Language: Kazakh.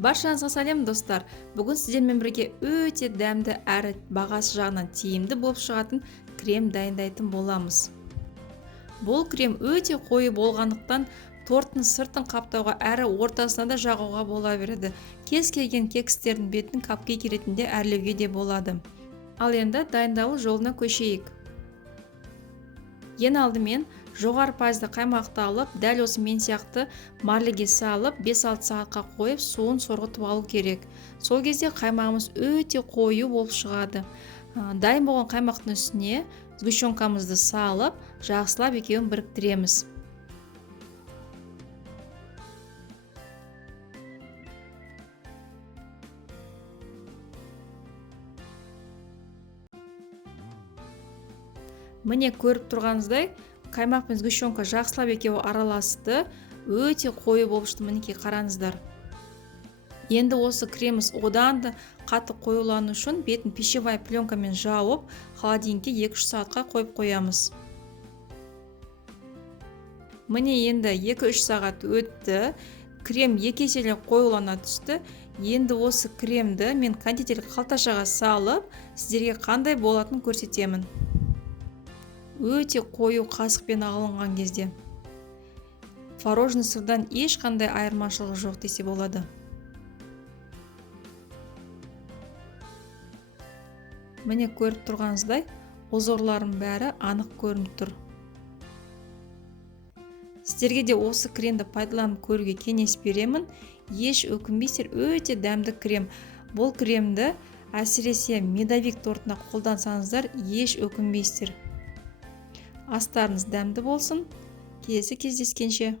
Баршаңызға сәлем достар. Бүгін сіздермен бірге өте дәмді әрі бағасы жағынан тиімді болып шығатын крем дайындайтын боламыз. Бұл крем өте қою болғандықтан торттың сыртын қаптауға әрі ортасына да жағуға бола береді. Кез келген кекстердің бетін капкейк ретінде әрлеуге де болады. Ал енді дайындалу жолына көшейік. Ең алдымен жоғары пайызды қаймақты алып, дәл осы мен сияқты марлеге салып 5-6 сағатқа қойып, суын сорғытып алу керек. Сол кезде қаймағымыз өте қою болып шығады. Дайын болған қаймақтың үстіне сгущенкамызды салып, жақсылап екеуін біріктіреміз. Міне көріп тұрғаныңыздай, қаймақ пен сгущенка жақсылап екеуі араласты, өте қою болып шықты, мінекей қараңыздар. Енді осы креміміз одан да қатты қоюлану үшін бетін пищевая пленкамен жауып, холодильникке 2-3 сағатқа қойып қоямыз. Міне енді 2-3 сағат өтті, крем 2 еселеп қоюлана түсті. Енді осы кремді мен кондитерлік қалташаға салып, сіздерге қандай болатынын көрсетемін. Өте қою қасықпен алынған кезде творожный сырдан ешқандай айырмашылығы жоқ десе болады. Міне көріп тұрғаныңыздай, озорлардың бәрі анық көрініп тұр. Сіздерге де осы кремді пайдаланып көруге кеңес беремін. Еш өкінбейсіздер, өте дәмді крем. Бұл кремді әсіресе медовик тортына қолдансаңыздар, еш өкінбейсіздер. Астарыңыз дәмді болсын. Келесі кездескенше.